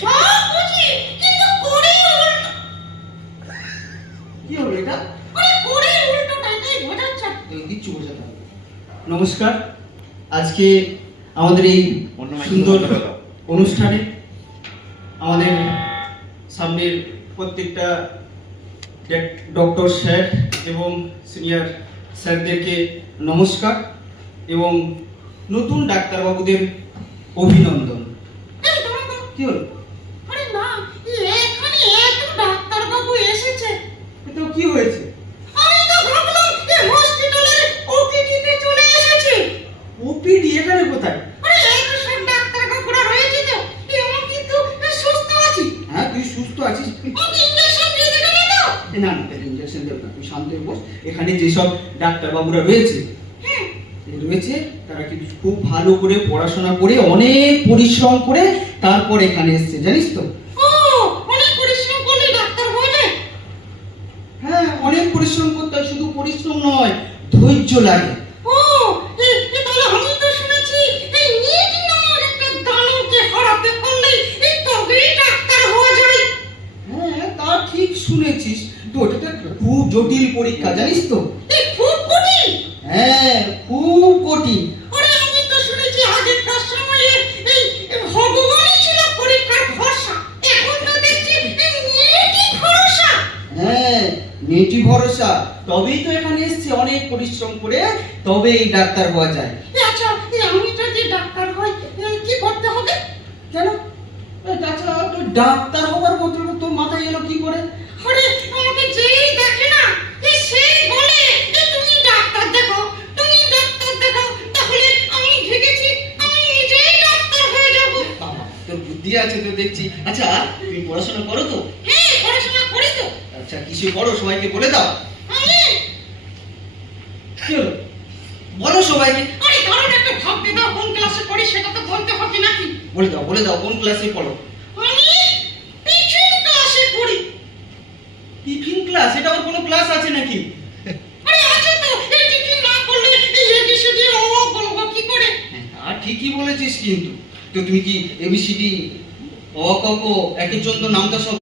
সব বুঝি, কিন্তু করেই উল্টো। কি হলো এটা? আরে করেই উল্টোটা, এটাই বোঝাচ্ছে। কিচ্ছু বোঝাতে হবে না। নমস্কার, আজকে আমাদের এই সুন্দর অনুষ্ঠানে আমাদের সামনের প্রত্যেকটা ডক্টর স্যার এবং সিনিয়র স্যারদেরকে নমস্কার এবং নতুন ডাক্তারবাবুদের অভিনন্দন। এই দাঁড়া দাঁড়া। কি হলো? আরে না, এখানে এত ডাক্তারবাবু এসেছে। তো কি হয়েছে? আমি তো ভাবলাম এই হসপিটালের ওপিডিতে চলে এসেছে। ওপিডি এখানে কোথায়? আরে এই তো সব ডাক্তারবাবুরা রয়েছে তো, আমি কিন্তু সুস্থ আছি। হ্যাঁ, তুই সুস্থ আছিস? ওকে ইঞ্জেকশন দিয়ে দেবে না তো? না না, ইঞ্জেকশন দেব না, তুই শান্ত হয়ে বস। এখানে যেসব ডাক্তারবাবুরা রয়েছে হ্যাঁ। রয়েছে তারা কিন্তু খুব ভালো করে পড়াশোনা করে অনেক পরিশ্রম করে তারপর এখানে এসেছে, জানিস তো? ও, অনেক পরিশ্রম করলে ডাক্তার হয়ে যায়? হ্যাঁ, অনেক পরিশ্রম করতে হয়, শুধু পরিশ্রম নয়, ধৈর্য লাগে। ও, তাহলে আমি তো শুনেছি এই নিট নামক একটা দানবকে হারাতে পারলেই এই তবেই ডাক্তার হয়ে যায়। হ্যাঁ, তা ঠিক শুনেছিস। তো ওটা তো খুব জটিল পরীক্ষা, জানিস তো? এই খুব কঠিন। হ্যাঁ, খুব কঠিন। আরে আমি তো শুনেছি আগেকার সময়ে এই ভগবানই ছিল পরীক্ষার ভরসা, এখন তো দেখছি এই নিটই ভরসা। হ্যাঁ, নেটি ভরসা, তবেই তো এখানে এসেছে অনেক পরিশ্রম করে, তবে এই ডাক্তার হওয়া যায়। আচ্ছা, আমি যদি ডাক্তার হই কি করতে হবে? কেন? তাছাড়া তো ডাক্তার হবার মতো তোর মাথায় এলো কি করে? আরে আমাকে যেই দেখে না সেই বলে তুমি ডাক্তার দেখাও, তুমি ডাক্তার দেখাও। তাহলে আমি ভেবেছি আমি নিজেই ডাক্তার হয়ে যাব। বাবা, তোর বুদ্ধি আছে তো দেখছি। আচ্ছা, তুমি পড়াশোনা করো তো? হ্যাঁ, পড়াশোনা করি তো। আচ্ছা, কিসে পড়ো সবাইকে বলে দাও। আমি কি হলো? বলো সবাইকে। আরে কারণ একটা ভাবতে দাও, কোন ক্লাসে পড়ি সেটা তো বলতে হবে নাকি? বলে দাও কোন ক্লাসে পড়ো। আমি টিফিন ক্লাসে পড়ি। Tiffin class? এটা আবার কোনো ক্লাস আছে নাকি? আরে আছে তো, এই টিফিন না করলে এই এবিসিডি ও বলবো কি করে? আর ঠিকই বলেছিস, কিন্তু তো তুমি কি এবিসিডি অ ক ক একের জন্য নামটা সব